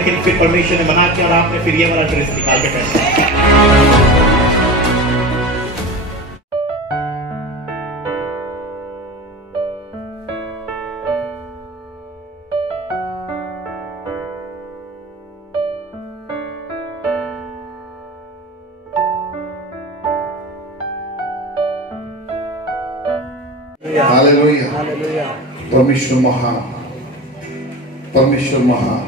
लेकिन फिर परमेश्वर ने मना किया और आपने फिर ये वाला ड्रेस निकाल के पहना। हालेलुया। परमेश्वर महान, परमेश्वर महान।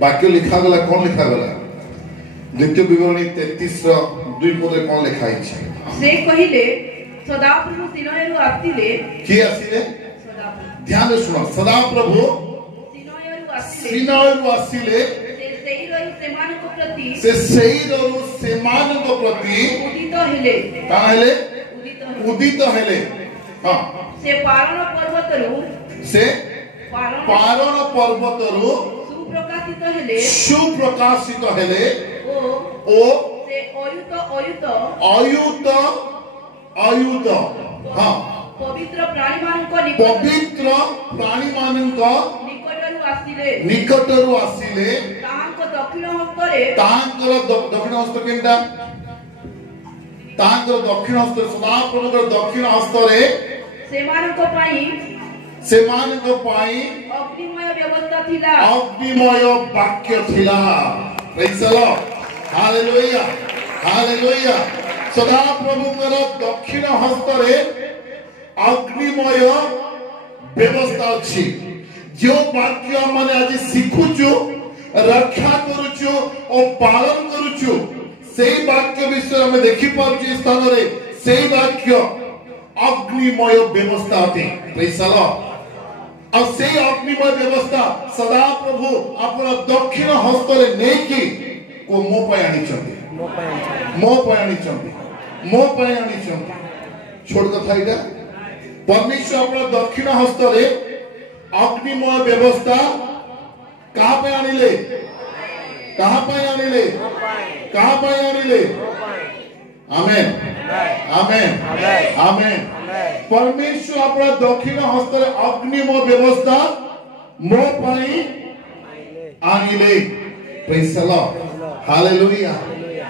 वाक्य लिखा गला, कौन लिखा गला? द्वितीय विवरणी 33:2 पदे कौन लिखा है? से कहिले सदाप्रभु सिनयरु आसिले। की आसिले? ध्यान से सुनो, सदाप्रभु सिनयरु आसिले से सेईरु सेमानक प्रति उदित हेले। का हेले? उदित हेले। हाँ, से पारण पर्वतरु सुप्रकाशित हेले ओ से अयुत हाँ पवित्र प्राणी मानक निकटरु आसिले दक्षिण हस्तरे दक्षिण हस्त केनटा दक्षिण हस्त सदाप्रभुकर दक्षिण हस्तरे सेमानक पाई अग्निमय व्यवस्था थिला, अग्निमय वाक्य थिला। Praise the Lord, hallelujah, hallelujah. सदाप्रभुकर दक्षिण हस्तरे अग्निमय व्यवस्था अछि। जो वाक्य माने आज शिखुचु, रक्षा करूचु और पालन करूचु, सेही वाक्य विषय में देखि पाउची स्थान रे सेही वाक्य अग्निमय व्यवस्था अटे। Praise the Lord. और सेही अग्निमय व्यवस्था सदा प्रभु अपना दक्षिण हस्तरे नेकी को मो पय आनी छथि, मो पय आनी छथि। छोड़ कथा इटा, परमेश्वर अपना दक्षिण हस्तरे अग्निमय व्यवस्था कहाँ पे आनिले? कहाँ पे आनिले? कहाँ पे आनिले? आमेन, आमेन, आमेन। परमेश्वर अपना दक्षिण हस्तर अग्निमय व्यवस्था मो पाई आनिले। Praise the Lord, hallelujah,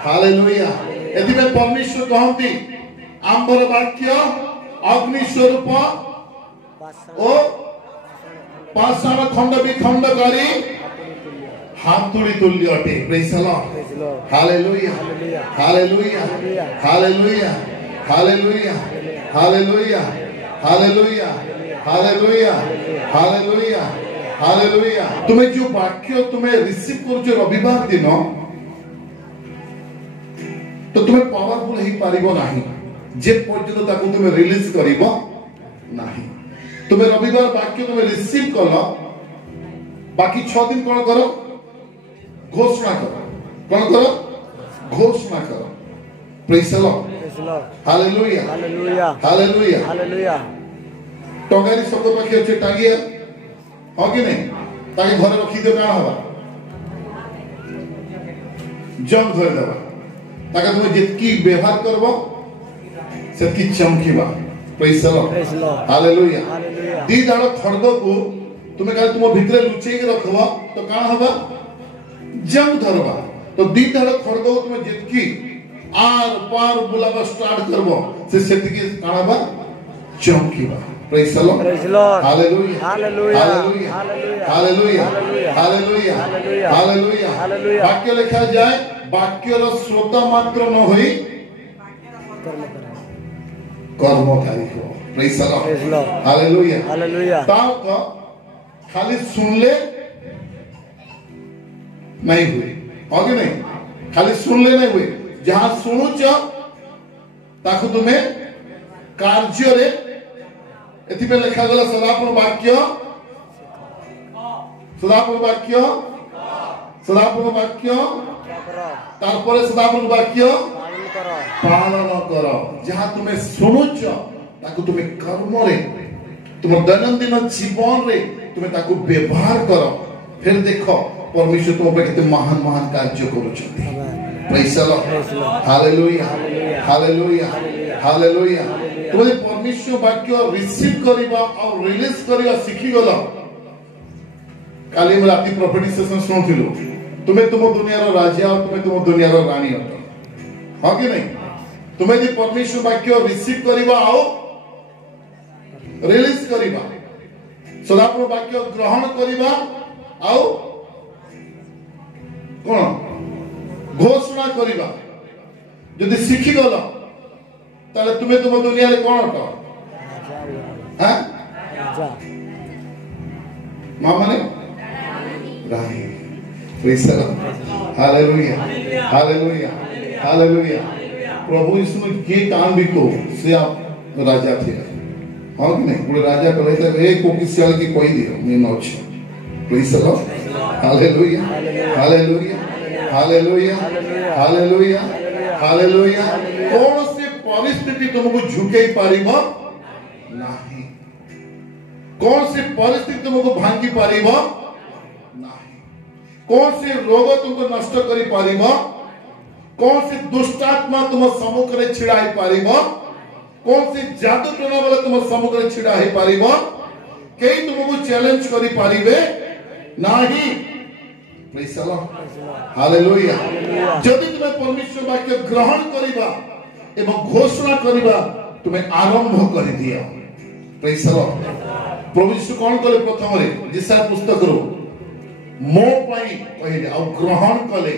hallelujah. यदि में परमेश्वर कहती आंबर वाक्य अग्नि स्वरूप ओ पाषाण खंड विखंड करी हाथुड़ी तुल्य अटे। Praise the Lord, hallelujah, hallelujah, hallelujah, hallelujah, hallelujah, hallelujah, hallelujah, hallelujah, hallelujah. तुम्हें जो वाक्य तुम्हें रिसीव करूछ रविवार दिन, तो तुम्हें पावरफुल ही पारिबो नाही जे पर्यंत ताकू तुम्हें रिलीज करिबो नाही। तुम्हें रविवार वाक्य तुम्हें रिसीव कलो, बाकी 6 दिन कौन करो? घोषणा करो। कौन करो? घोषणा करो। Praise the Lord, hallelujah, hallelujah, hallelujah, hallelujah. टंगारी शब्द पाखी अच्छे टांगिया हो कि नहीं? ताकि घर रखी दे का हवा जंग धर देबा, ताकि तुम जितकी व्यवहार करबो सेतकी चमकीबा। Praise the Lord, hallelujah. दी दाड़ खड़ग को तुम्हें काल तुम भितरे लुचेई के रखबो तो कान हबा? जंग धरबा। तो दी दाड़ खड़ग को तुम जितकी आर पार बुलाबा स्टार्ट करबो से सेतकी कान हबा? चमकीबा। Praise the Lord, hallelujah, hallelujah, hallelujah, hallelujah, hallelujah, hallelujah. वाक्य लिखा जाए वाक्यर श्रोता मात्र न होई कर्मधारी हो। Praise the Lord, hallelujah, hallelujah. ताको खाली सुनले नहीं हुए, हो कि नहीं? खाली सुनले नहीं हुए, जहां सुनुच ताकू तुम्हें कार्य रे एथिबे लिखा गला सदापुर वाक्य, सदापुर वाक्य, सदापुर वाक्य, तारपरे सदापुर वाक्य पालन करो। जहां तुम्हें सुनुच ताकू तुम्हें कर्म रे, तुम दैनंदिन जीवन रे तुम्हें ताकू व्यवहार करो। फिर देखो परमेश्वर तुम पे कितने महान महान कार्य करूछथि। Praise the Lord, hallelujah, hallelujah, hallelujah. तुम परमेश्वर वाक्य रिसीव करिबा और रिलीज करिबा सिखि गलो काली में राती प्रॉपर्टी सेशन सुनथिलु तुम्हें तुम दुनिया रो राजा और तुम्हें तुम दुनिया रो रानी अट हां कि नहीं तुम्हें जे परमेश्वर वाक्य रिसीव करिबा आओ रिलीज करिबा सदापुर वाक्य ग्रहण करिबा आओ कोन घोषणा करिबा यदि सीखी गल ताले तुम्हें तुम दुनिया रे कोन अट हां मां माने रानी praise the Lord hallelujah hallelujah hallelujah प्रभु यीशु ने के काम भी को से आप राजा थे हां कि नहीं पूरे राजा कहले थे एक कोकिसियल की कोई दियो मैं नोच praise the Lord hallelujah hallelujah hallelujah hallelujah hallelujah कौन से परिस्थिति तुमको झुके पारिबो नहीं कौन से परिस्थिति तुमको भांगी पारिबो नहीं कौन से रोग तुमको नष्ट करी पारिबो कौन से दुष्टात्मा तुम सम्मुख रे छिड़ा ही पारिबो कौन से जादू टोना वाला तुम सम्मुख रे छिड़ा ही पारिबो केई तुमको चैलेंज करी पारिबे नाही प्रेज द लॉर्ड हालेलुया जदि तुम परमेश्वर वाक्य ग्रहण करिबा एवं घोषणा करिबा तुम्हें आरंभ कर दिया प्रेज द लॉर्ड प्रभु यीशु कौन कले प्रथम रे जिसा पुस्तक रो मो पाई कहले आ ग्रहण कले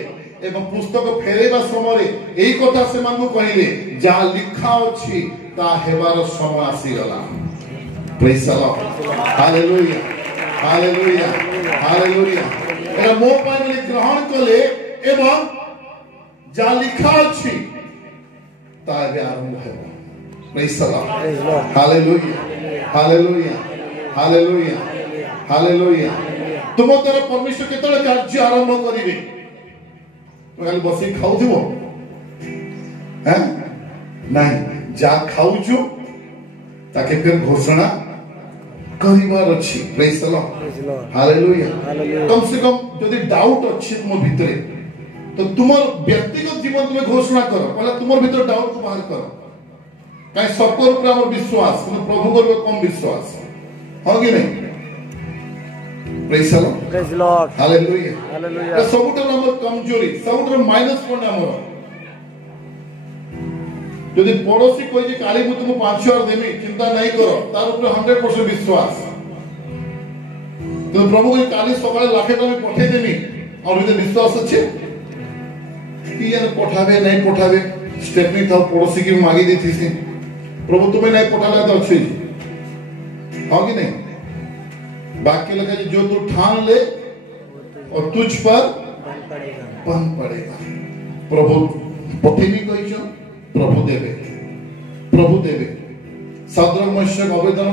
एवं पुस्तक फेरेबा समय एई कथा से मानू कहले जा लिखा अछि ता हेबार समय आसी गला praise the Lord hallelujah hallelujah hallelujah era मो पाई ग्रहण कले एवं जा लिखा अछि ता हे आरंभ हेबा praise the Lord hallelujah hallelujah hallelujah hallelujah तुम तेरे परमेश्वर केतले कार्य आरंभ करिवे खाली बसी खाउथिबो हैं नहीं जा खाउछु ताके फिर घोषणा करिवार अछि प्रेज द लॉर्ड हालेलुया कम से कम यदि डाउट अछि तुम भितरे तो तुमर व्यक्तिगत जीवन में घोषणा करो पहले तुमर भीतर डाउट को बाहर करो काई सबको ऊपर हमर विश्वास किंतु प्रभु को कम विश्वास हां कि नहीं praise the Lord hallelujah hallelujah सबुठ हमर कमजोरी सबुठ माइनस पॉइंट हमर यदि पड़ोसी कोई जे काली मु तुम 5,000 देमी चिंता नहीं करो तार ऊपर 100% विश्वास तो प्रभु को काली सकाळे लाखे टका पठे देमी और इते विश्वास अछि कि यार पठावे नहीं पठावे स्टेटमेंट था पड़ोसी की मांगी दी थी प्रभु तुम्हें नहीं पठाला तो अच्छी हाँ कि नहीं वाक्य लगा जो तू ठान ले और तुझ पर बन पड़ेगा प्रभु पठे नहीं कहियो प्रभु देवे सदर मनुष्य आवेदन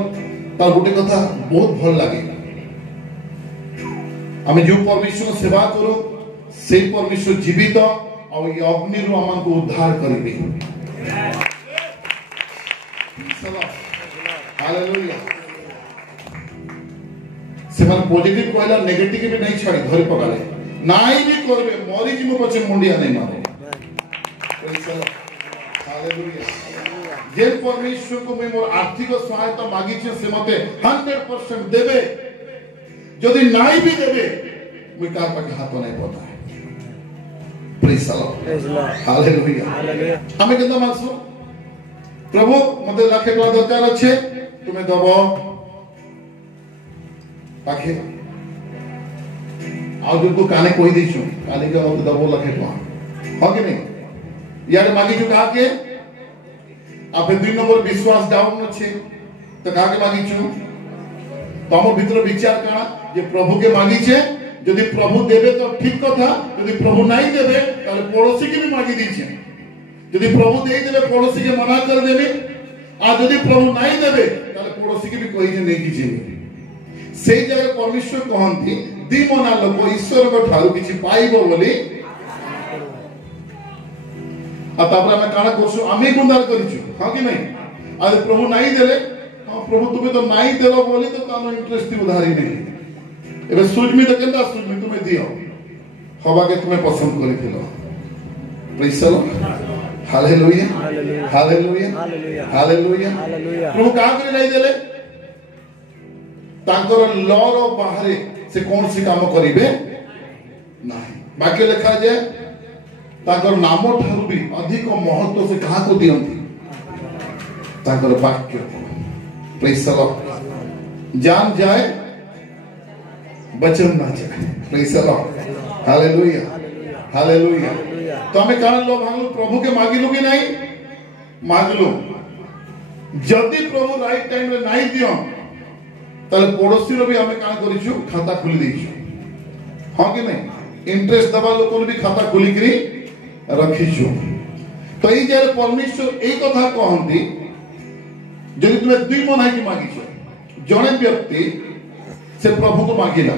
तार गोटे कथा बहुत भल लगे आमे जो परमेश्वर सेवा करू से परमेश्वर जीवित और ये अग्नि रो हमन को उद्धार करिबे हालेलुया सेमान पॉजिटिव कहला नेगेटिव भी नहीं छाड़ी धरि पकाले नाई भी करबे मरी जिमो पछे मुंडिया नहीं मारे हालेलुया जे परमेश्वर को मैं मोर आर्थिक सहायता मागी छे से मते 100% देबे यदि नाई भी देबे मुई कार पाके हाथ नहीं पता प्रेज द लॉर्ड हालेलुया हमें केंदा मानसु प्रभु मते लाखे टका दरकार अछि तुमे दबो पाखे आ जो तू काने कोई देछु काले के मते दबो लाखे टका हो कि नहीं यार मागी जो कहा के आप 2 नंबर विश्वास डाउन अछि तो कहा के मागी छु तो हम भीतर विचार करा जे प्रभु के मागी छे यदि प्रभु देवे तो ठीक कथा यदि प्रभु नहीं देवे ताले पड़ोसी के भी मागी दीछे यदि प्रभु दे देवे पड़ोसी के मना कर देवे आ यदि प्रभु नहीं देवे ताले पड़ोसी के भी कहि जे नहीं किछि सेई जगह परमेश्वर कहंती दी मना लोक ईश्वर को ठारू किछि पाइबो बोली आ तापर हम काना करछु आमी गुंडाल करिछु हां कि नहीं आज प्रभु नहीं देले हां प्रभु तुम्हें तो नहीं देलो बोली तो तानो इंटरेस्ट उधारी नहीं एबे सुजमी तो केंदा सुजमी तुम्हें दियो हवा के तुम्हें पसंद करिथिलो praise the Lord hallelujah hallelujah hallelujah प्रभु का करे नहीं देले तांकर लॉ रो बाहरे से कौन सी काम करिवे नहीं बाकी लिखा जाए ताकर नाम ठारू भी अधिक महत्व से कहा को दियंती ताकर वाक्य प्रेज द लॉर्ड जान जाए वचन ना जाए praise the Lord hallelujah hallelujah तो हमें कारण लोग हम प्रभु के मागिलु कि नहीं मागलु जदि प्रभु राइट टाइम रे नहीं दियो ताले पड़ोसी रो भी हमें कान करिछु खाता खुली देछु हां कि नहीं इंटरेस्ट दबा लोक भी खाता खुली करी रखिछु तो ई जे परमेश्वर एई कथा कहंती जदि तुमे दुई मन है कि मागिछु जने व्यक्ति से प्रभु को मागिला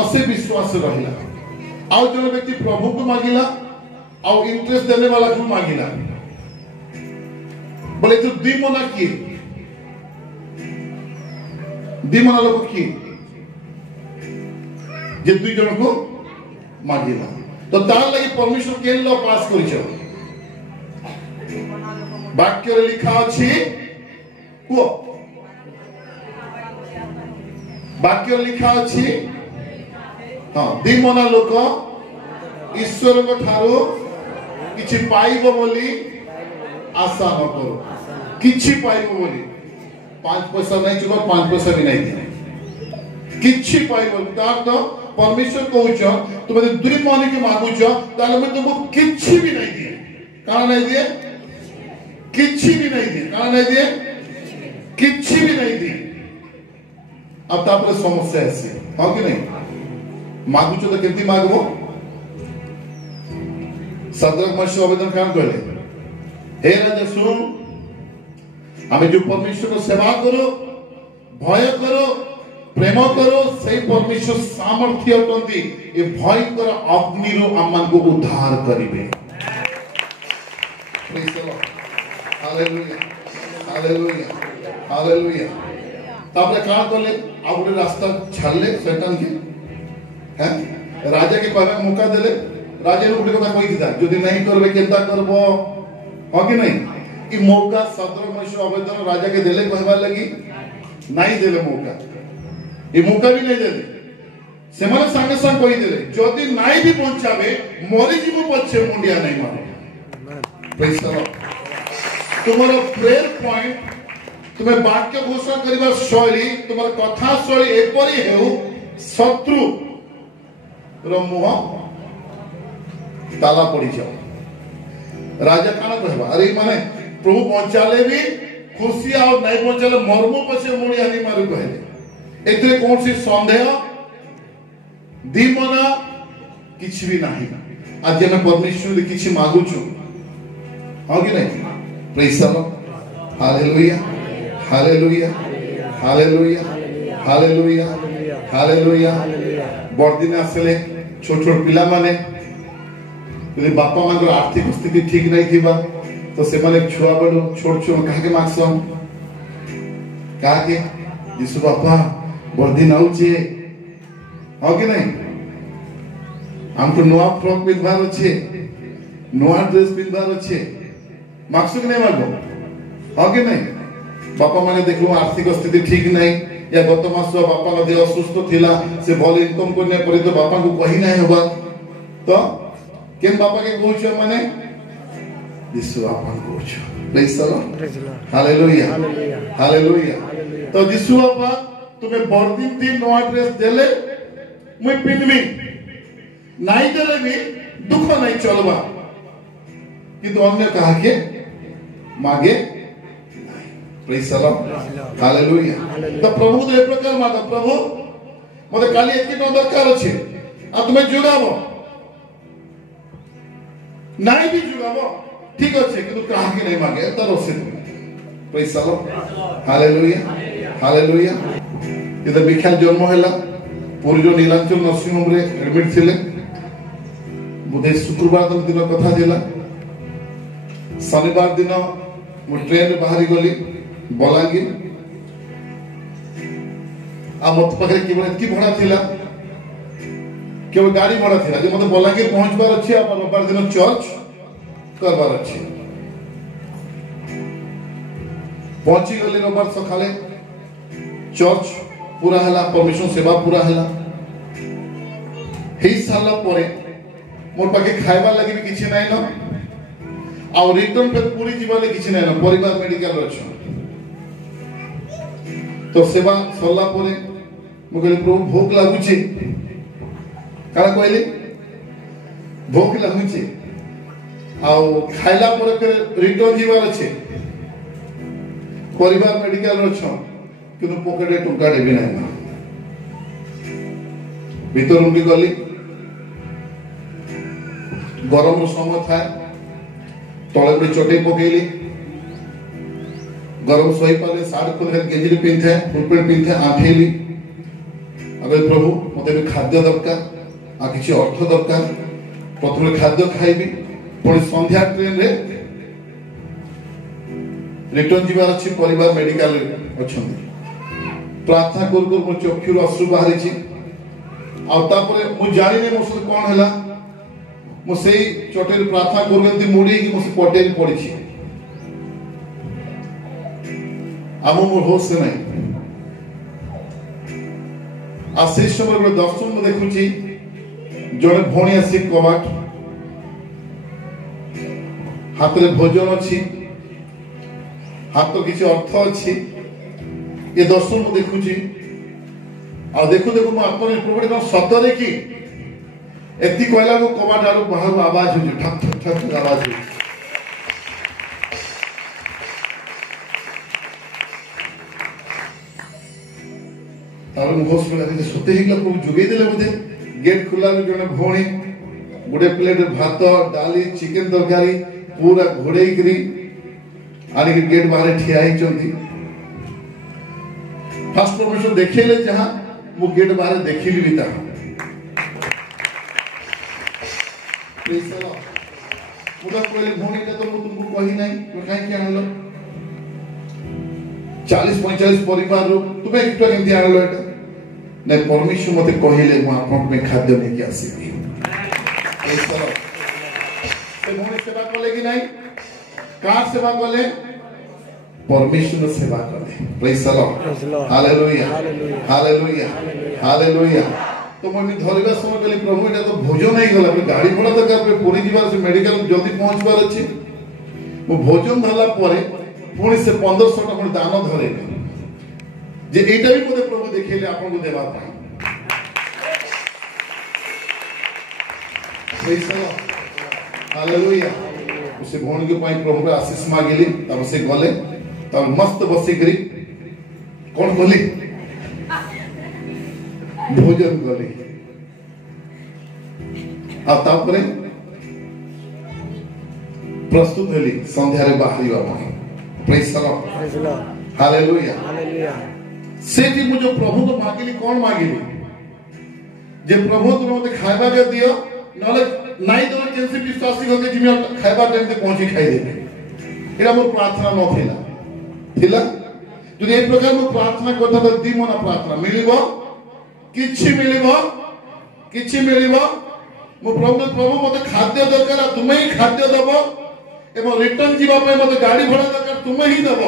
असे विश्वास रहिला आउ जने व्यक्ति प्रभु को मागिला आउ इंटरेस्ट देने वाला को मागिला बोले तो दुई मना की दुई मना लोग की जे दुई जन को मागिला तो तार लगी परमेश्वर के लॉ पास करिछ वाक्य रे लिखा अछि को वाक्य रे लिखा अछि हां दुई मना लोक ईश्वर को ठारो किछि पाइबो बोली आशा न करो किछि पाइबो बोली 5 पैसा नहीं चलो 5 पैसा भी नहीं दिए किछि पाइबो तार तो परमेश्वर कहउछ तुम यदि दुई मन के मागुछ ताले मैं तुमको किछि भी नहीं दिए कान नहीं दिए किछि भी नहीं दिए कान नहीं दिए किछि भी नहीं दिए अब तापर समस्या है हां कि नहीं मागुछ तो केति मागबो सदरक मनुष्य आवेदन काम करे हे राजा सुन हमें जो परमेश्वर को सेवा करो भय करो प्रेम करो सही परमेश्वर सामर्थ्य अटंती ए भयंकर अग्नि रो आमान को उद्धार करिवे praise the Lord hallelujah hallelujah hallelujah तापरे का करले आ गोटे रास्ता छाड़ले शैतान के हैं राजा के कहबे मौका देले राजा ने गोटे कथा कहि था जदि नहीं करबे केता करबो हो कि नहीं ई मौका सदर मनुष्य आवेदन राजा के देले कहबा लगी नहीं देले मौका ये मौका भी नहीं देले से माने संगे संग कहि देले जदि नहीं भी पहुंचावे मरि जीव पछे मुंडिया नहीं मारे प्रेज द लॉर्ड तुम्हारा प्रेयर पॉइंट तुम्हें वाक्य घोषणा करिबा शैली तुम्हारा कथा शैली एपरी हेउ शत्रु रो मुह ताला पड़ी जाओ राजा काना कहबा अरे माने प्रभु पहुंचाले भी खुशी और नहीं पहुंचाले मर्मो पछे मुड़िया नहीं मारू कहले एतरे कौन सी संदेह दीमना किछ भी नहीं आज मैं परमेश्वर किछ मागु छु हां कि नहीं praise the Lord hallelujah hallelujah hallelujah hallelujah hallelujah बर्दिन आसले छोट छोट पिला माने यदि बापा मानकर आर्थिक स्थिति ठीक नहीं थिबा तो से माने छुआ बड़ छोट छोट काहे के मागसम काहे यीशु बापा बर्दिन आउचे हो कि नहीं हमको नवा फ्रॉक पिनबार अच्छे नवा ड्रेस पिनबार अच्छे मागसु कि नहीं मागो हो कि नहीं बापा माने देखलो आर्थिक स्थिति ठीक नहीं या गत मास बापा का देह असुस्थ थिला से भल इनकम करने परे तो बापा को कही नहीं होबा तो केन बापा के कहूछ माने यीशु आपन कहूछ praise the Lord hallelujah hallelujah तो यीशु बापा तुम्हें बर्दिन दिन नवा ड्रेस देले मुई पिनमी नहीं देले भी दुख नहीं चलबा कि तो अन्य कहा के मागे प्रेज द लॉर्ड हालेलुया तो प्रभु तो एक प्रकार माता प्रभु मते काली एकी न दरकार अछि आ तुमे जुगाबो नहीं भी जुगाबो ठीक अछि कि तू कहा के नहीं मांगे त रोसे praise the Lord hallelujah hallelujah इधर बिख्यात जन्म हैला पूरी जो नीलांचल नर्सिंग होम रे एडमिट थिले बुधे शुक्रवार दिन कथा दिला शनिवार दिन मो ट्रेन बाहरी गली बलांगीर आ मत पाखे की भड़ा थिला केवल गाड़ी भड़ा थिला जे मते बलांगीर पहुंचबार अछि आ रविवार दिन चर्च करबार अछि पहुंची गली रविवार सकाले चर्च पूरा हला परमेश्वर सेवा पूरा हला हेई साला परे मोर पाके खाइबा लागि भी किछि नाइ न आ रिटर्न पे पूरी जीवा लागि किछि नाइ न परिवार मेडिकल रछ तो सेवा सरला परे मु कहले प्रभु भूख लागुछि काला कहले भूख लागुछि आ खाइला परे फिर रिटर्न जीवार अछि परिवार मेडिकल रछ किनु पकेटे टुका देबी नाही भीतर उंडी गली गरम समय था तले पे चटे पकेली गरम सही पाले साड़ खोले गेंजी पिंधे फुलपेट पिंधे आंठेली अगर प्रभु मते भी खाद्य दरकार आ किछि अर्थ दरकार प्रथम खाद्य खाइबी पुणी संध्या ट्रेन रे रिटर्न जीवार अछि परिवार मेडिकल अछंती प्रार्थना कर कर मो चक्षुर अश्रु बाहरी छी आ तापरे मु जानि ने मो से कोन हला मो सेई चटेर प्रार्थना करगंती मुड़ी कि मो से पटेल पड़ी छी आमो मोर होश से नहीं आ से समय रे दर्शन में देखु छी जने भोणी आसी कबाट हाथ रे भोजन अछि हाथ तो किसी अर्थ अछि ये दर्शन को देखु छी आ देखु देखु म अपन प्रभु को सतरे की एति कहला को कबाट आरो बाहर आवाज हो ठक ठक ठक आवाज हो तारो मुखस में लगे सते ही प्रभु जुगे देले बुदे गेट खुला जने भोणी गुडे प्लेट भात डाली चिकन तरकारी पूरा घोड़ेई करी आने के गेट बाहर ठिया ही चलती फर्स्ट परमेश्वर देखेले जहां वो गेट बाहर देखिली भी था प्लीज चलो मुदा कोई भूमि का तो तुमको कही नहीं मैं कहीं क्या आनलो 40-45 परिवार रो तुम्हें कितना केमती आनलो एटा नहीं परमेश्वर मते कहिले मु आपन में खाद्य नहीं कि आसीबी प्लीज चलो से भूमि सेवा कले कि नहीं कार सेवा कले परमेश्वर सेवा कले praise the Lord hallelujah hallelujah hallelujah तो मैं भी धरिबा समय कहली प्रभु एटा तो भोजन नहीं गला गाड़ी भड़ा दरकार पे पूरी जीवार से मेडिकल जल्दी पहुंचबार अछि वो भोजन धरला परे पुणी से 1500 टका दान धरे जे एटा भी मते प्रभु देखेले आपन को देबा पाई प्रेज द लॉर्ड हालेलुया उसे भोन के पाई प्रभु के आशीष मांगली तब से गले तब मस्त बसी करी कौन बोली भोजन गली आ तापरे प्रस्तुत हेली संध्या रे बाहरी बाबा praise the Lord hallelujah hallelujah सेठी मुझे प्रभु को मांगली कौन मांगली जे प्रभु तुम मते खाइबा के दियो नले नाइ तो केनसी विश्वासी हो के जिमे खाइबा टाइम ते पहुंची खाइ देबे एरा मोर प्रार्थना न थिला थिला যদি এই প্রকার মো প্রার্থনা করতে তো দি মনা প্রার্থনা মিলিব কিছু মিলিব মো প্রভু মতে খাদ্য দরকার তুমি হি খাদ্য দেব এবং রিটার্ন जीवा पे মতে গাড়ি ভড়া দরকার তুমি হি দেব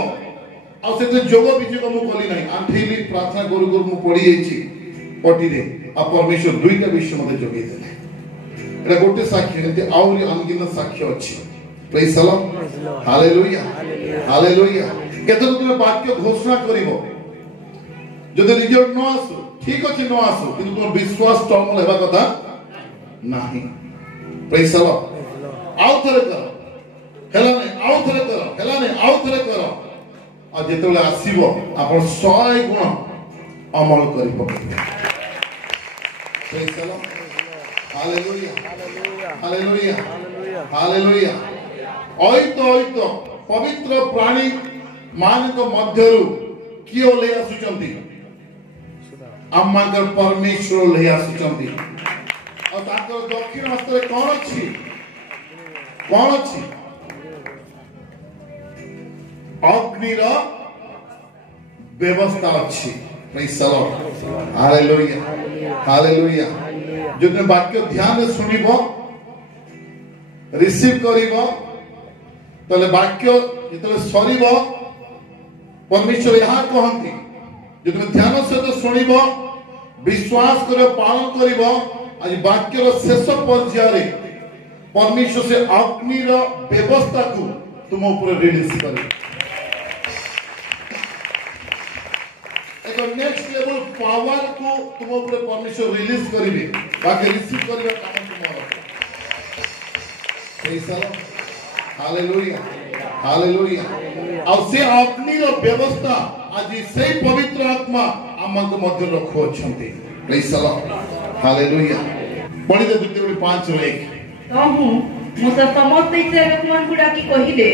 আর সেতে যোগ বিযোগ মো কলি নাই আন্ঠেলি প্রার্থনা করু করু মো পড়ি যাইছি পটিরে আ পরমেশ্বর দুইটা বিশ্ব মতে যোগই দেলে এটা গোটে সাক্ষী এতে আউরি আনগিন সাক্ষী আছে প্রেজ দ লর্ড হালেলুয়া হালেলুয়া কেতন তুমি বাক্য ঘোষণা করিব যদি রিজল্ট ন আসো ঠিক আছে ন আসো কিন্তু তোমার বিশ্বাস টমল হেবা কথা नाही প্রেজ দ লর্ড আউ থরে করো হেলানে আউ থরে করো হেলানে আউ থরে করো আর যেতলে আসিব আপন 100 গুণ অমল করি পকাইবে প্রেজ দ লর্ড হালেলুয়া হালেলুয়া হালেলুয়া ওইতো পবিত্র প্রাণী ମାନଙ୍କ ମଧ୍ୟରୁ କିଏ ଓହ୍ଲେଇ ଆସୁଛନ୍ତି ଆମମାନଙ୍କର ପରମେଶ୍ୱର ଓହ୍ଲେଇ ଆସୁଛନ୍ତି ଆଉ ତାଙ୍କର ଦକ୍ଷିଣ ହସ୍ତରେ କଣ ଅଛି ଅଗ୍ନିର ବ୍ୟବସ୍ଥା ଅଛି ପ୍ରେଜ୍ ଦ ଲର୍ଡ ହାଲେଲୁୟା ହାଲେଲୁୟା ଯଦି ବାକ୍ୟ ଧ୍ୟାନରେ ଶୁଣିବ ରିସିଭ କରିବ ତାହେଲେ ବାକ୍ୟ ଯେତେବେଳେ ସରିବ परमेश्वर यहाँ कहती जे तुम ध्यान सहित शुणिब विश्वास कर पालन करिब आज वाक्यर शेष पर्याय परमेश्वर से अग्निर व्यवस्था को तुम ऊपर रिलीज कर एक नेक्स्ट लेवल पावर को तुम ऊपर परमेश्वर रिलीज करिवे बाकी रिसीव करबे काम तुम्हारा praise the Lord hallelujah hallelujah और से अग्निर व्यवस्था आज से पवित्र आत्मा हमको मध्य रखो छंती प्रेज द लॉर्ड हालेलुया पढ़ी दे 2:5 तहु मूसा समस्त इस्राएल लोकमान गुडा की कहिले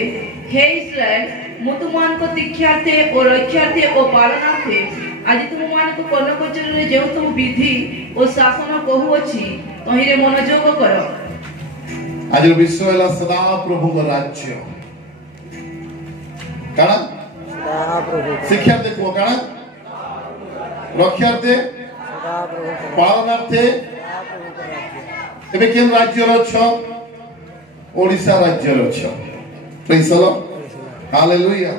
हे इस्राएल मु तुमान को दीक्षार्थे और रक्षार्थे और पालनार्थे आज तुम मान को कर्णकोचर रे जेउ तुम विधि और शासन कहू अछि तहिरे मनोयोग कर आज विश्व है सदा प्रभु का राज्य काना सदा प्रभु शिक्षा देखो काना रक्षार्थे सदा प्रभु पालनार्थे सदा प्रभु का राज्य एबे केन राज्य रछ ओडिसा राज्य रछ praise the Lord hallelujah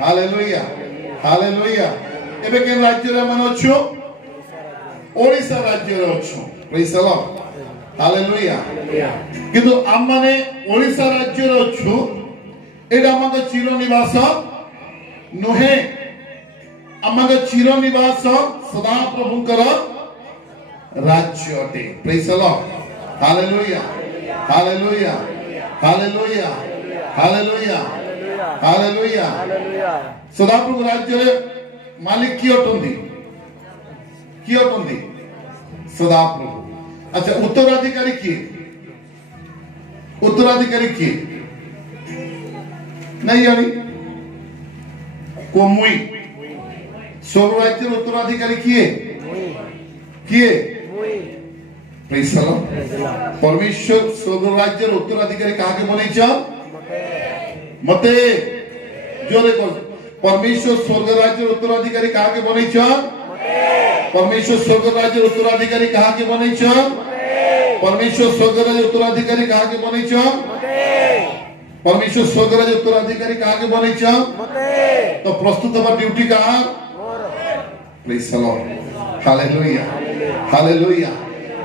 hallelujah hallelujah एबे केन राज्य रे मन अछो ओडिसा राज्य रे अछो प्रेज द लॉर्ड हालेलुया किंतु आम माने ओडिसा राज्य रे अछो एडा हमक चिर निवास नोहे हमक चिर निवास सदा प्रभुकर राज्य अटे praise the Lord hallelujah hallelujah hallelujah hallelujah hallelujah hallelujah सदा प्रभु राज्य रे मालिक की अटंदी सदा प्रभु अच्छा उत्तराधिकारी किए नहीं जानी कोमुई स्वर्ग राज्य उत्तराधिकारी किए प्रेज द लॉर्ड परमेश्वर स्वर्ग राज्य उत्तराधिकारी कहा के बनेछ मते जोरे को परमेश्वर स्वर्ग राज्य उत्तराधिकारी कहा के बनेछ परमेश्वर स्वर्ग राज्य उत्तराधिकारी कहा के बनेछ परमेश्वर स्वर्ग राज्य उत्तराधिकारी कहा के बनेछ परमेश्वर स्वर्ग राज्य उत्तराधिकारी कहा के बनेछ तो प्रस्तुत हवा ड्यूटी कहा praise the Lord hallelujah hallelujah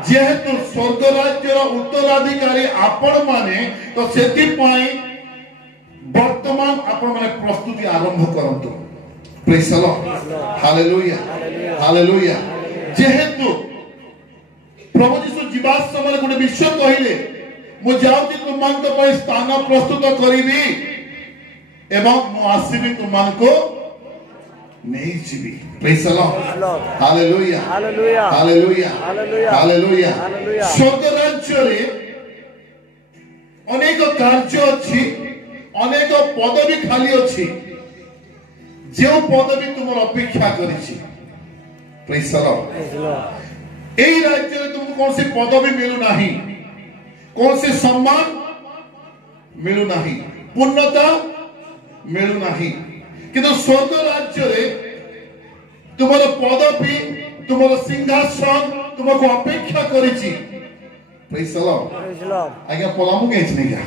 जेहेतु स्वर्ग राज्यर उत्तराधिकारी आपण माने तो सेति पई वर्तमान आपण माने प्रस्तुति आरंभ करंतु praise the Lord hallelujah hallelujah जेहेतु प्रभु यीशु जीवा समय गोटे विषय कहिले मु जाउती तुमन तो पई स्थान प्रस्तुत करिवि एवं मु आसीबि तुमन को नहीं जीवी praise the Lord hallelujah hallelujah hallelujah hallelujah hallelujah hallelujah स्वर्ग राज्य रे अनेक कार्य अछि अनेक पदवी खाली अछि जे पदवी तुमर अपेक्षा करिछि प्रेज द लॉर्ड एई राज्य रे तुमको कौन सी पदवी मिलु नाही कौन से सम्मान मिलु नाही पूर्णता मिलु नाही किंतु स्वर्ग राज्य रे तुमर पदवी तुमर सिंहासन तुमको अपेक्षा करिछि praise the Lord praise the Lord आज्ञा पलामु केछ नहीं क्या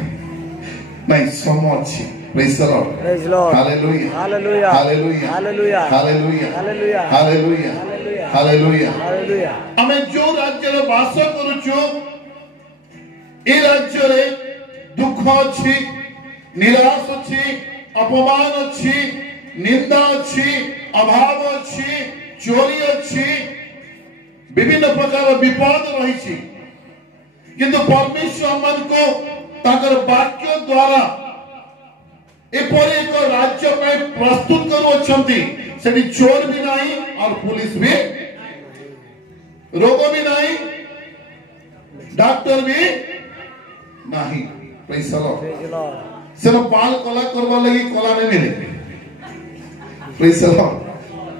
नहीं सम अछि praise the Lord praise the Lord hallelujah hallelujah hallelujah hallelujah hallelujah hallelujah hallelujah hallelujah hallelujah hallelujah आमे जो राज्य रे वास करूछु ए राज्य रे दुख अछि निराश अछि अपमान अछि निंदा अछि अभाव अछि चोरी अछि विभिन्न प्रकार विपद रही किंतु परमेश्वर मन को ताकर वाक्य द्वारा एपरि एक राज्य में प्रस्तुत करूछंती सेठी चोर भी नहीं और पुलिस भी रोग भी नहीं डॉक्टर भी नहीं praise the Lord praise the Lord सेनो बाल कला करबा लगी कला नहीं मिले प्रेज द लॉर्ड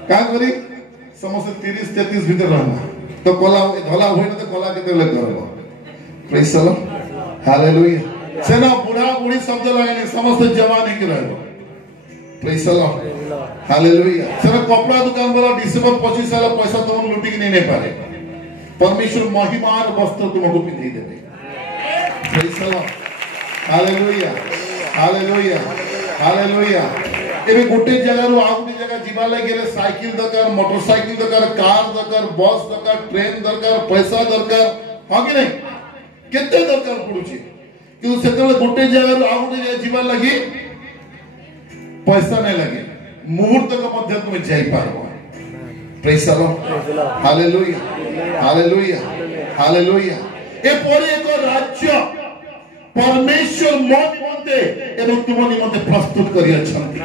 का करी समस्त 30 33 भीतर रहना तो कला धला होई न तो कला केते ले करबो प्रेज द लॉर्ड हालेलुया सेना बुढ़ा बुढ़ी शब्द लगाने समस्त जवान ही रहबो प्रेज द लॉर्ड हालेलुया सेना कपड़ा दुकान वाला डिसेंबर 25 साल पैसा तुम लूटी के नहीं पारे परमेश्वर महिमान वस्त्र तुमको पिंधी देबे praise the Lord hallelujah hallelujah hallelujah एबे गोटे जगह रो आ गोटे जगह जीवा लगे साइकिल दरकार, मोटरसाइकिल दरकार, कार दरकार, बस दरकार, ट्रेन दरकार, पैसा दरकार, हां कि नहीं केते दरकार पड़ुची कि सेतले गोटे जगह रो आ गोटे जगह जीवा लगी पैसा नहीं लगे मुहूर्त का मध्य तुम जाई पारबो। Praise the Lord, hallelujah hallelujah hallelujah. ए परे एक राज्य परमेश्वर मो निमंते एवं तुम निमंते प्रस्तुत करि अछंती।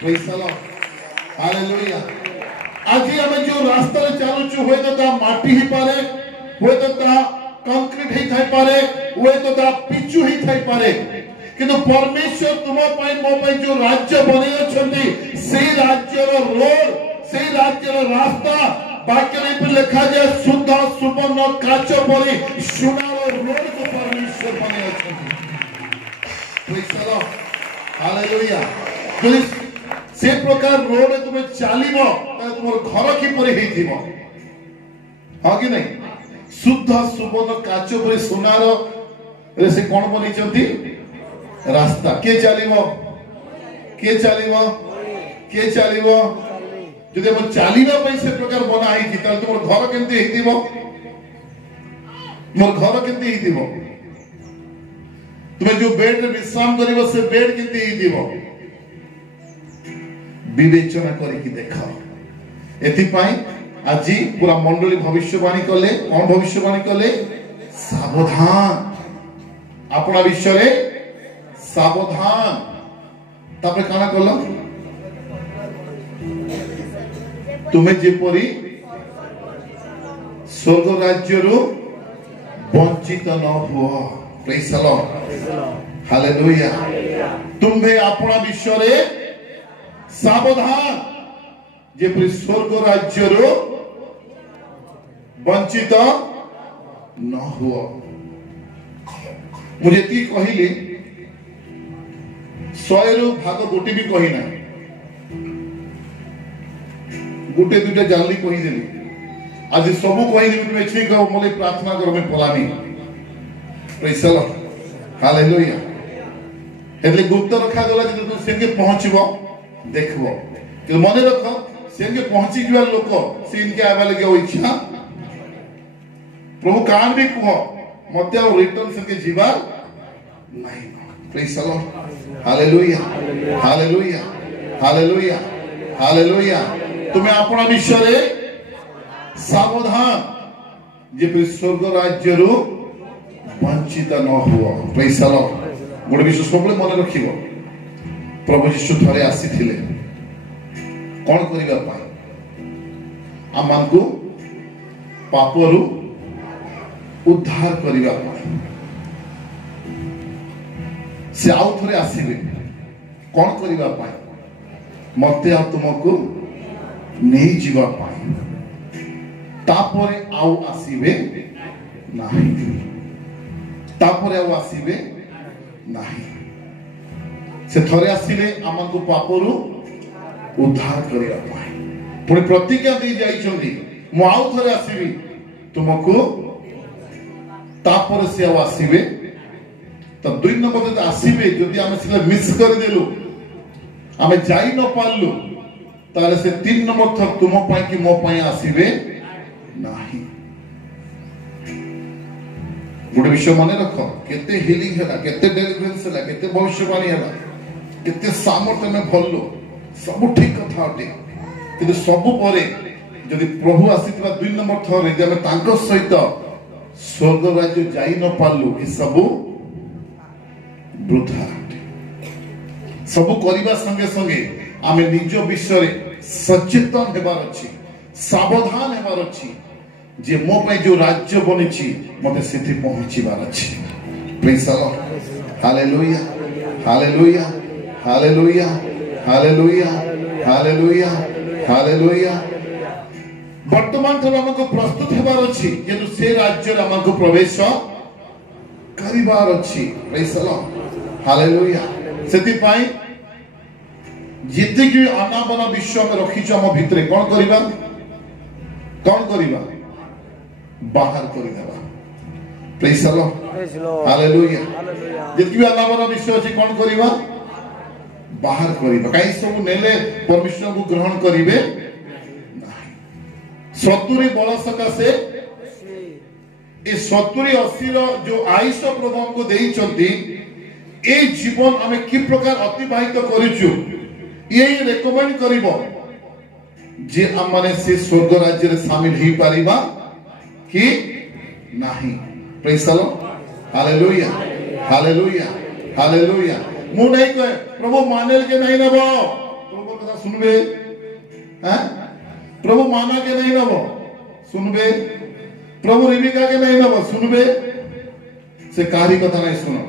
Praise the Lord, hallelujah. आज हम जो रास्ता रे चालुछु होय तो ता माटी ही पारे, होय तो ता कंक्रीट ही थाई पारे, होय तो ता पिचु ही थाई पारे, किंतु परमेश्वर तुम पाई मो पाई जो राज्य बने अछंती से राज्य रो रोड, से राज्य रो रास्ता वाक्य में पर लिखा जाए शुद्ध सुवर्ण काच परी सुनार रोड को परमेश्वर बने अछंती। Praise the Lord, hallelujah. यदि से प्रकार रोड तुम चलिबो त तुमर घर की परी हेथिबो, हां कि नहीं शुद्ध सुवर्ण काच परी सुनार रे से कोन बनिचंती रास्ता। के चलिबो के चलिबो के चलिबो जदि हम चलिबा पई से प्रकार बना ही थी त तुमर घर केनते हेतिबो, मोर घर केनते हेतिबो, तुमे जो बेड रे विश्राम करिवो से बेड केनते हेतिबो विवेचना करी कि देखो। एथि पई आजी पूरा मंडली भविष्यवाणी कले, कोन भविष्यवाणी कले सावधान अपना विषय रे सावधान। तापर काना कलो तुम्हें जेपरी स्वर्ग राज्य रो वंचित न हुआ। Praise the Lord, hallelujah. तुम्हें अपना विषय रे सावधान जेपरी स्वर्ग राज्य रो वंचित न हुआ। मुझे ती कहिले 100 रो भाग गोटे भी कही ना, गोटे दुटा जानली कही देली, आज सबू कही देली तुम एछी को मोले प्रार्थना करो मैं पलानी। Praise the Lord, hallelujah. एतले गुप्त रखा गला जे तुम संगे पहुंचबो देखबो, कि मने रखो संगे पहुंची गया लोक से इनके आबा लगे इच्छा प्रभु कान भी कहो मते और रिटर्न संगे जीवा नहीं। Praise the Lord, hallelujah hallelujah hallelujah hallelujah. तुम्हें अपना विषय रे सावधान जे स्वर्ग राज्य रो वंचित न हुआ। Praise the Lord. गोटे विषय सब मन रखिबो प्रभु यीशु थरे आसीथिले कोन करिबा पाई आमानकु पापरु उद्धार करिबा पाई। से आउ थरे आसीबे कोन करिबा पाई मते आ तुमको नहीं जीवा पाई, तापरे आउ आसीबे नाही, तापरे आउ आसीबे नाही। से थरे आसीले आमानकु पापरु उद्धार करिया पाई, पुणी प्रतिज्ञा दे जाइछंती मु आउ थरे आसीबी तुमको, तापर से आउ आसीबे। तो 2 नंबर आसीबे जदि आमे से मिस कर देलु आमे जाई न पालु ताले से 3 नंबर थर तुम पाई कि मो पाई आसीबे नाही। गोटे विषय मन रख केते हिलिंग हैला, केते डेलिवरेंस हैला, केते भविष्यवाणी हैला, केते सामर्थ्य में भल्लो सब ठीक कथा अटे, किंतु सब परे जदि प्रभु आसीतबा 2 नंबर थर रे आमे तांको सहित स्वर्ग राज्य जाई न पालु ए सब वृथा। सब करिबा संगे संगे आमे निज विषय सचेतन हेबार अछि, सावधान हेबार अछि जे मो पे जो राज्य बनिछि मते सेठी पहुंचीबार अछि। Praise the Lord, hallelujah hallelujah hallelujah hallelujah hallelujah hallelujah. वर्तमान थर हमको प्रस्तुत हेबार अछि जे से राज्य हमको प्रवेश करिबार अछि। Praise the Lord, hallelujah. सेति पाई जिते कि अनाबना विश्व में रखी हम भितरे कौन करिबा बाहर कर देबा। Praise the Lord, hallelujah. जिते कि अनाबना विश्व अछि कौन करिबा बाहर करिबा काई सब नेले परमेश्वर को ग्रहण करिवे सतुरी बल सकाशे ए 70-80 जो आयुष प्रभु हमको देइचंती ए जीवन आमे कि प्रकार अतिबाहित करिछु यही रेकमेंड करिवो जे हमने से स्वर्ग राज्य रे शामिल ही पारिबा कि नाही praise the Lord hallelujah hallelujah hallelujah मु नहीं कहे प्रभु मानेल के नहीं नबो प्रभु कथा सुनबे हैं प्रभु माना के नहीं नबो सुनबे प्रभु रिबिका के नहीं नबो सुनबे से कारी कथा नहीं सुनो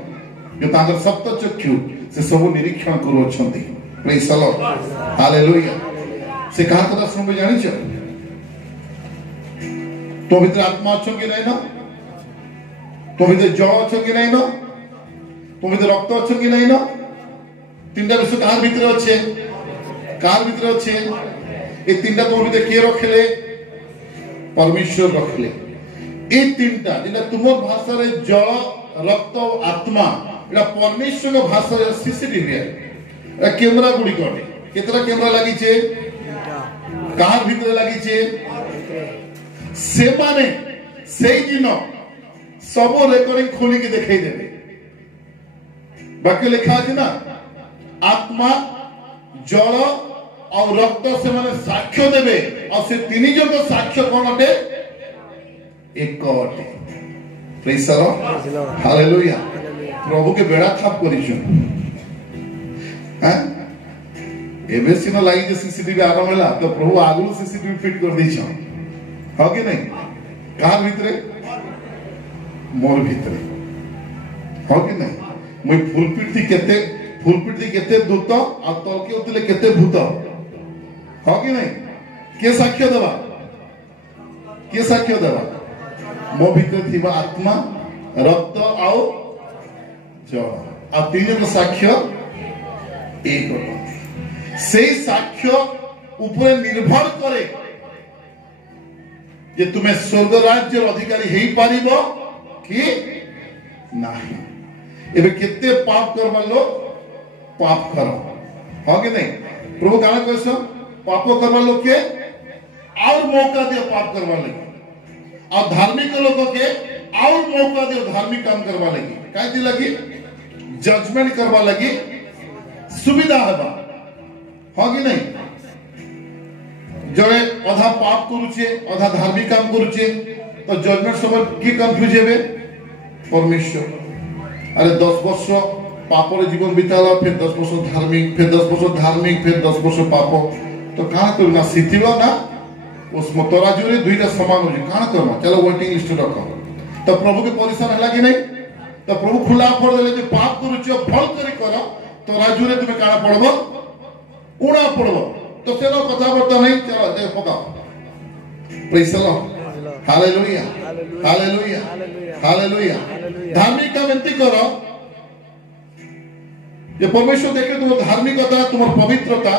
जो तांकर सप्त चक्षु से सब निरीक्षण करू छथि प्रेज द लॉर्ड हालेलुया से कार कथा सुनबे जानि छ तो भीतर आत्मा छ कि नहीं ना तो भीतर जल छ कि नहीं ना तो भीतर रक्त छ कि नहीं ना तीनटा विषय कार भीतर अछि कार भीतर अछि ए तीनटा तो भीतर के रखले परमेश्वर रखले ए तीनटा जेना तुम भाषा रे जल रक्त और आत्मा एटा परमेश्वर के भाषा रे सीसीटीवी है कैमरा गुडी कोटे केतरा कैमरा लागि छे कार भीतर लागि छे से माने सेई दिन सब रेकॉर्डिंग खोली के देखाई देबे बाकी लिखा अछि ना आत्मा जल और रक्त से माने साक्ष्य देबे और से तीन जन को साक्ष्य कोन अटे एक अटे प्रेज द लॉर्ड हालेलुया प्रभु के बेड़ा थाप करिछु हैं एबे सिना लागि जे सीसीटीवी आराम होला तो प्रभु आगु सीसीटीवी फिट कर दै छ हो कि नहीं कार भीतरे मोर भीतरे हो कि नहीं मुई फुलपिट थी केते दूत आ तलके उतले केते भूत हो कि नहीं के साक्ष्य देवा मो भीतर थिबा आत्मा रक्त आउ जल आ तीन को साक्ष्य एक से साक्ष्य ऊपर निर्भर करे जे तुम्हें स्वर्ग राज्य अधिकारी हेई पारिबो कि नाही एबे केते पाप करबा लो पाप करो हो कि नहीं प्रभु गाना कहसो पाप करबा लोग के और मौका दियो पाप करबा लगी और धार्मिक लोगों के और मौका दियो धार्मिक काम करबा लगी काहे दी लगी जजमेंट करबा लगी सुविधा हेबा हो कि नहीं जड़े अधा पाप करूचे अधा धार्मिक काम करूचे तो जजमेंट समय की कंफ्यूज हेबे परमेश्वर अरे 10 वर्ष पाप रे जीवन बिताला फिर 10 वर्ष धार्मिक फिर 10 वर्ष धार्मिक फिर 10 वर्ष पाप तो कहां करना सिथिबा ना उस मतराजु रे दुईटा समान हो कहां करना चलो वेटिंग लिस्ट रखो तो प्रभु के परेशान हला कि नहीं तो प्रभु खुला पड़ देले जे पाप करूचे फल करी करो तो राजु रे तुम्हें काना पड़बो उड़ा पड़बो तो चलो कथा बर्ता नहीं चलो दे पकाओ praise the Lord hallelujah hallelujah hallelujah धार्मिक काम एंती करो जे परमेश्वर देखे तुम धार्मिकता तुम पवित्रता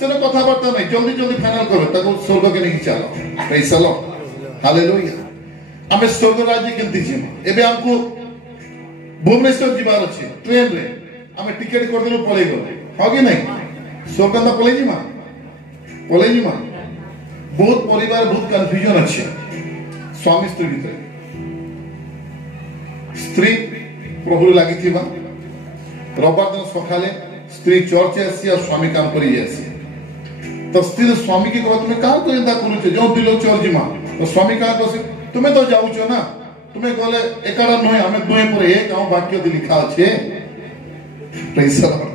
सेनो कथा बर्ता नहीं जल्दी जल्दी फाइनल करो ताको स्वर्ग के नहीं चलो प्रेज द लॉर्ड हालेलुया हमें स्वर्ग राज्य केंती छी एबे हमको भुवनेश्वर जीवार अछि ट्रेन रे हमें टिकट कर देलो पळे गलो हो कि नहीं स्वर्ग ना पळे जी मां बहुत परिवार बहुत कंफ्यूजन अच्छे स्वामी स्त्री भीतर स्त्री प्रभु लगी थी रविवार दिन सकाले स्त्री चर्च आसी और स्वामी काम करी आसी तो स्त्री स्वामी की कह तुम्हें कहाँ तो एंता करूचे जो दिलो चर्च मां तो स्वामी कहाँ कह तुम्हें तो जाऊचो ना तुम्हें कहले एकाड़ा नय हमें दुए पर एक आउ वाक्य लिखा अच्छे प्रेज द लॉर्ड